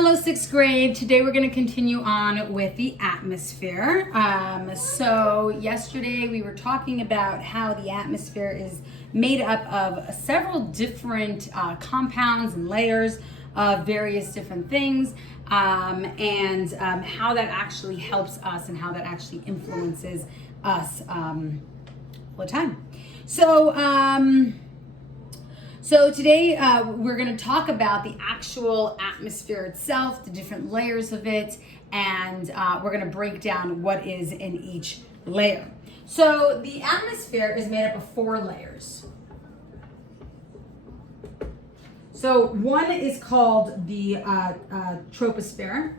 Hello, sixth grade. Today we're going to continue on with the atmosphere. So yesterday we were talking about how the atmosphere is made up of several different compounds and layers of various different things, and how that actually helps us and how that actually influences us all the time. So today we're going to talk about the actual atmosphere itself, the different layers of it, and we're going to break down what is in each layer. So the atmosphere is made up of 4 layers. So one is called the troposphere.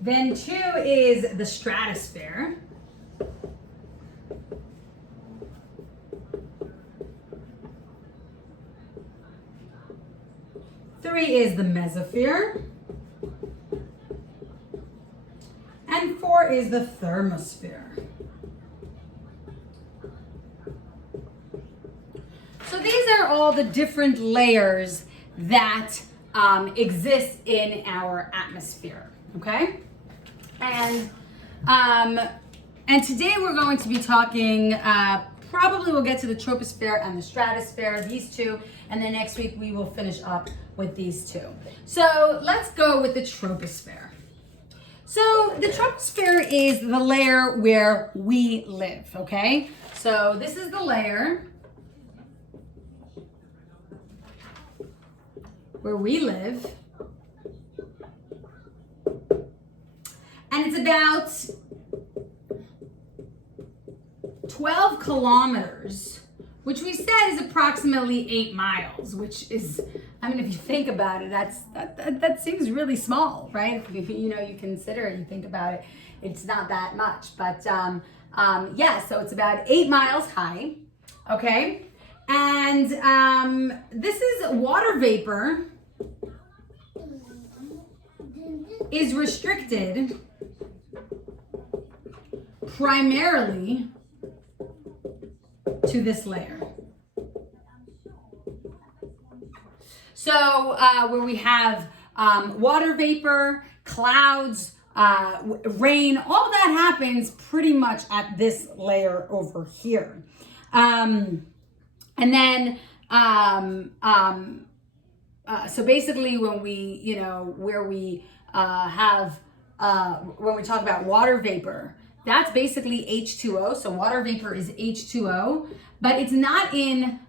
Then 2 is the stratosphere. Three is the mesosphere, and 4 is the thermosphere. So these are all the different layers that exist in our atmosphere, okay? And today we're going to be talking, probably we'll get to the troposphere and the stratosphere, these 2, and then next week we will finish up with these 2. So let's go with the troposphere. So the troposphere is the layer where we live, okay? So this is the layer where we live. And it's about 12 kilometers, which we said is approximately 8 miles, which is, I mean, if you think about it, that seems really small, right? If you consider it, you think about it, it's not that much. But yeah, so it's about 8 miles high, okay? And this is water vapor is restricted primarily to this layer. So where we have water vapor, clouds, rain, all that happens pretty much at this layer over here. And then, so basically when we, where we when we talk about water vapor, that's basically H2O. So water vapor is H2O, but it's not in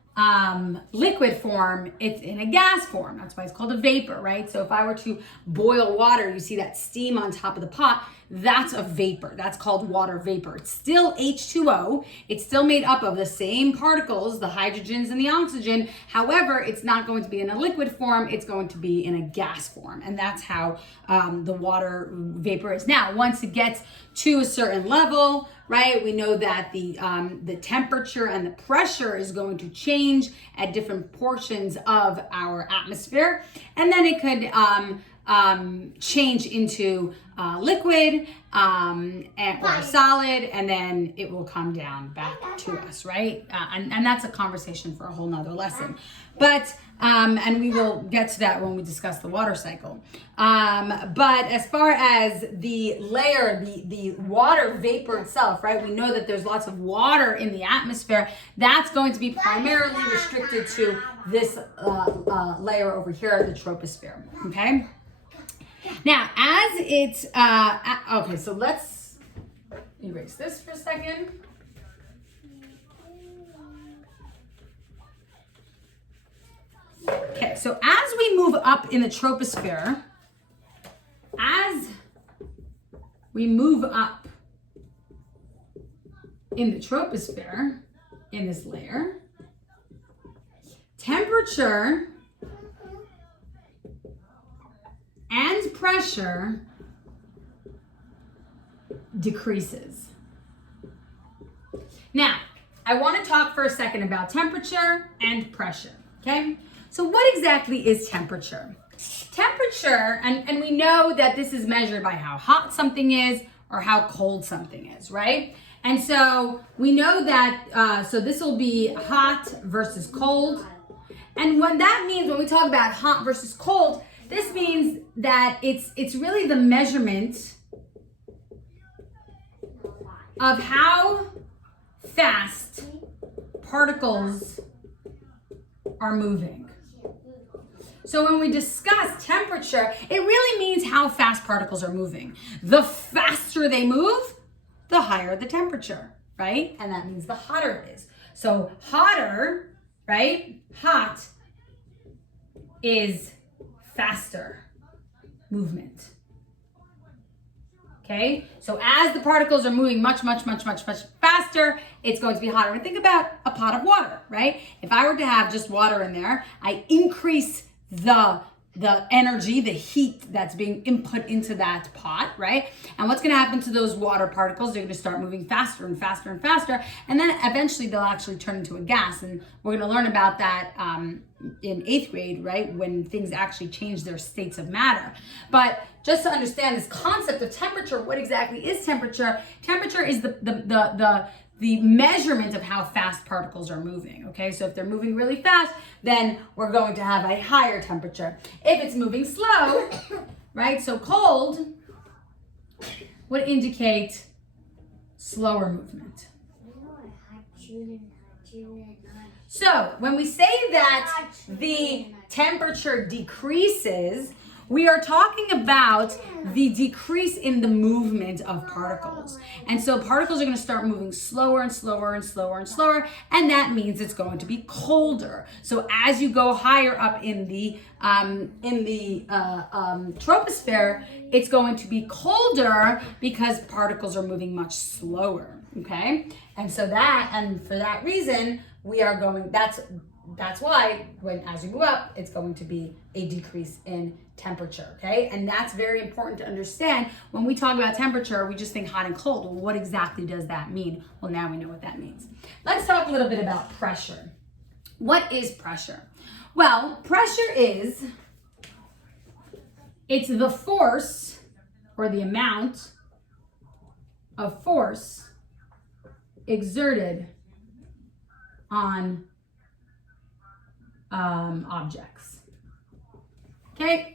liquid form, it's in a gas form. That's why it's called a vapor, right? So if I were to boil water, you see that steam on top of the pot, that's a vapor. That's called water vapor. It's still H2O. It's still made up of the same particles, the hydrogens and the oxygen. However, it's not going to be in a liquid form. It's going to be in a gas form. And that's how the water vapor is. Now, once it gets to a certain level, right, we know that the temperature and the pressure is going to change at different portions of our atmosphere. And then it could change into liquid or a solid, and then it will come down back to us, right? And that's a conversation for a whole nother lesson. But and we will get to that when we discuss the water cycle. But as far as the layer, the water vapor itself, right? We know that there's lots of water in the atmosphere. That's going to be primarily restricted to this layer over here, the troposphere, okay? Now, as it's, okay, so let's erase this for a second. Okay, so as we move up in the troposphere, in this layer, temperature and pressure decreases. Now, I want to talk for a second about temperature and pressure, okay? So what exactly is temperature? Temperature, and we know that this is measured by how hot something is or how cold something is, right? And so we know that, so this will be hot versus cold. And what that means when we talk about hot versus cold, this means that it's really the measurement of how fast particles are moving. So when we discuss temperature, it really means how fast particles are moving. The faster they move, the higher the temperature, right? And that means the hotter it is. So hotter, right? Hot is faster movement. Okay, so as the particles are moving much faster, it's going to be hotter. And think about a pot of water, right? If I were to have just water in there, I increase the energy, the heat that's being input into that pot, right? And what's gonna happen to those water particles? They're gonna start moving faster and faster and faster, and then eventually they'll actually turn into a gas. And we're gonna learn about that in 8th grade, right? When things actually change their states of matter. But just to understand this concept of temperature, what exactly is temperature? Temperature is the measurement of how fast particles are moving, okay? So if they're moving really fast, then we're going to have a higher temperature. If it's moving slow, right, so cold would indicate slower movement. So when we say that the temperature decreases, we are talking about the decrease in the movement of particles. And so particles are going to start moving slower and slower and slower and slower, and that means it's going to be colder. So as you go higher up in the troposphere, it's going to be colder because particles are moving much slower, okay? And so for that reason, that's why as you move up, it's going to be a decrease in temperature, okay? And that's very important to understand. When we talk about temperature, we just think hot and cold. Well, what exactly does that mean? Well, now we know what that means. Let's talk a little bit about pressure. What is pressure? Well, pressure it's the force or the amount of force exerted on objects. Okay?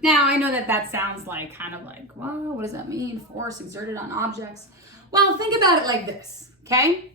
Now, I know that sounds like kind of like, well, what does that mean? Force exerted on objects. Well, think about it like this, okay?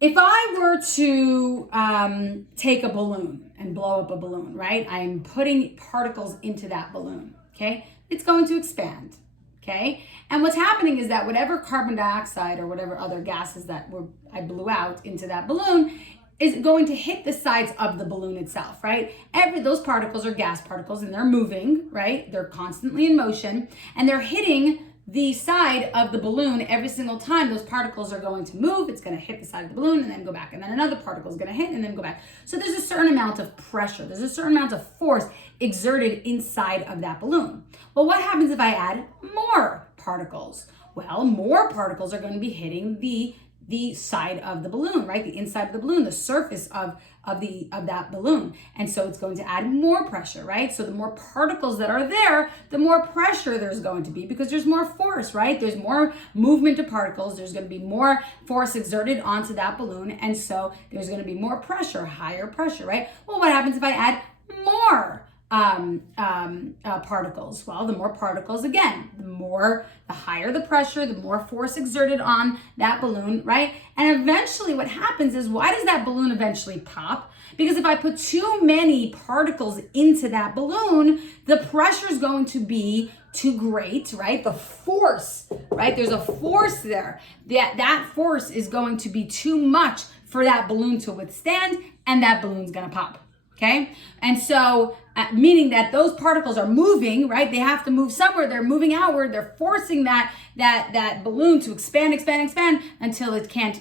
If I were to take a balloon and blow up a balloon, right? I'm putting particles into that balloon, okay? It's going to expand, okay? And what's happening is that whatever carbon dioxide or whatever other gases I blew out into that balloon is going to hit the sides of the balloon itself, right? Those particles are gas particles and they're moving, right? They're constantly in motion and they're hitting the side of the balloon every single time. Those particles are going to move. It's going to hit the side of the balloon and then go back. And then another particle is going to hit and then go back. So there's a certain amount of pressure. There's a certain amount of force exerted inside of that balloon. Well, what happens if I add more particles? Well, more particles are going to be hitting the side of the balloon, right? The inside of the balloon, the surface of that balloon. And so it's going to add more pressure, right? So the more particles that are there, the more pressure there's going to be because there's more force, right? There's more movement of particles. There's going to be more force exerted onto that balloon. And so there's going to be more pressure, higher pressure, right? Well, what happens if I add more particles? Well, the more particles, again, the higher the pressure, the more force exerted on that balloon, right? And eventually what happens is, why does that balloon eventually pop? Because if I put too many particles into that balloon, the pressure is going to be too great, right? The force, right? There's a force there. That force is going to be too much for that balloon to withstand, and that balloon's gonna pop. Okay, and so meaning that those particles are moving, right? They have to move somewhere. They're moving outward. They're forcing that balloon to expand until it can't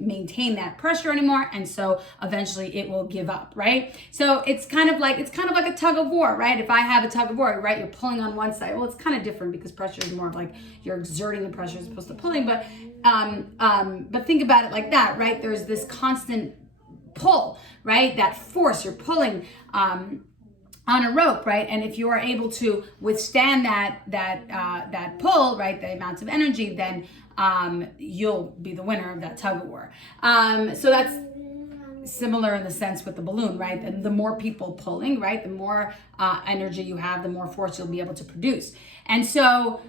maintain that pressure anymore, and so eventually it will give up, right? So it's kind of like a tug of war, right? If I have a tug of war, right, you're pulling on one side. Well, it's kind of different because pressure is more of like you're exerting the pressure as opposed to pulling, but think about it like that, right? There's this constant pull, right? That force, you're pulling on a rope, right? And if you are able to withstand that pull, right, the amounts of energy, then you'll be the winner of that tug of war. So similar in the sense with the balloon, right? The more people pulling, right? The more energy you have, the more force you'll be able to produce. And so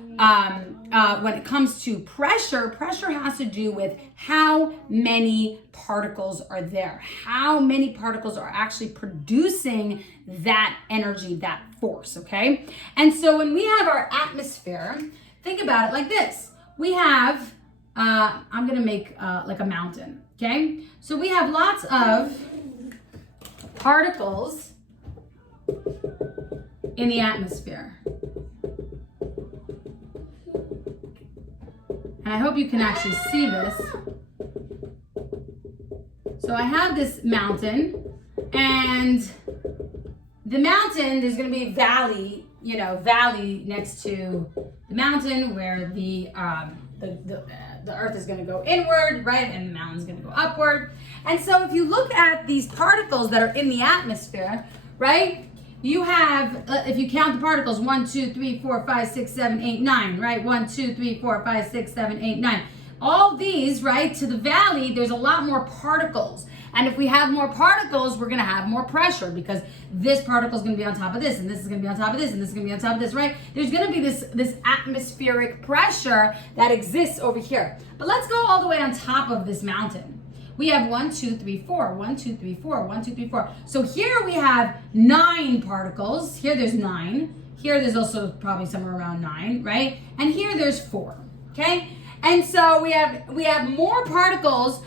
when it comes to pressure, pressure has to do with how many particles are there, how many particles are actually producing that energy, that force, okay? And so when we have our atmosphere, think about it like this. We have, I'm gonna make like a mountain, okay? So we have lots of particles in the atmosphere. And I hope you can actually see this. So I have this mountain, and the mountain, there's gonna be a valley, you know, valley next to the mountain where the earth is going to go inward, right? And the mountain's going to go upward. And so if you look at these particles that are in the atmosphere, right? You have, if you count the particles, 1, 2, 3, 4, 5, 6, 7, 8, 9, right? 1, 2, 3, 4, 5, 6, 7, 8, 9. All these, right, to the valley, there's a lot more particles. And if we have more particles, we're going to have more pressure because this particle is going to be on top of this, and this is going to be on top of this, and this is going to be on top of this, right? There's going to be this atmospheric pressure that exists over here. But let's go all the way on top of this mountain. We have 1, 2, 3, 4, 1, 2, 3, 4, 1, 2, 3, 4. So here we have 9 particles. Here there's 9. Here there's also probably somewhere around 9, right? And here there's 4, okay? And so we have more particles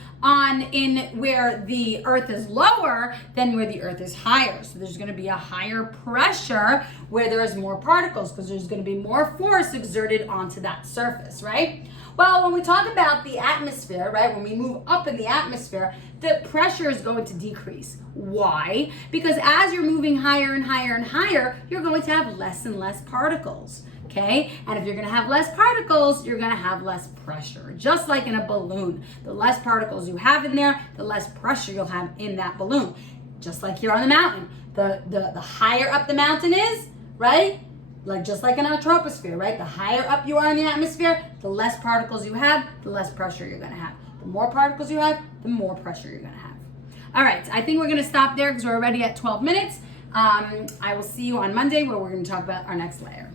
in where the earth is lower than where the earth is higher. So there's going to be a higher pressure where there's more particles because there's going to be more force exerted onto that surface, right? Well, when we talk about the atmosphere, right, when we move up in the atmosphere, the pressure is going to decrease. Why? Because as you're moving higher and higher and higher, you're going to have less and less particles. Okay, and if you're going to have less particles, you're going to have less pressure. Just like in a balloon, the less particles you have in there, the less pressure you'll have in that balloon. Just like here on the mountain, the higher up the mountain is, right? Like just like in our troposphere, right? The higher up you are in the atmosphere, the less particles you have, the less pressure you're going to have. The more particles you have, the more pressure you're going to have. All right, I think we're going to stop there because we're already at 12 minutes. I will see you on Monday where we're going to talk about our next layer.